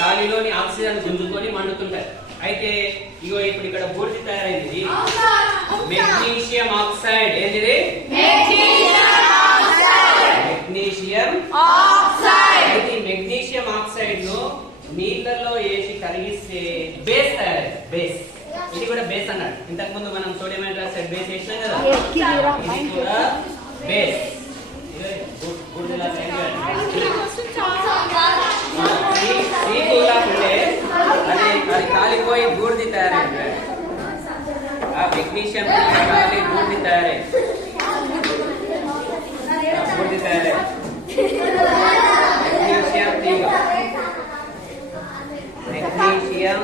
గాలిలోని oxygen గుంజుకొని మండుతుంటాయి. అయితే ఇగో ఇప్పుడు ఇక్కడ బూడిద తయారైంది, మెగ్నీషియం ఆక్సైడ్. ఏంటిది? Magnesium oxide. అయితే మెగ్నీషియం ఆక్సైడ్ ను నీళ్ళలో వేసి కరిగిస్తే బేస్ తయారైంది. బేస్, ఇది కూడా బేస్ అన్నాడు. ఇంతకు ముందు మనం సోడియం హైడ్రాక్సైడ్ బేస్ వేసినాం కదా, ఇది కూడా బేస్. అది కాలిపోయి బూడిది తయారైంది. ఆ మెగ్నీషియం కాలి బూడిది తయారైంది. బూడిది తయారైంది. మెగ్నీషియం తీగ, మెగ్నీషియం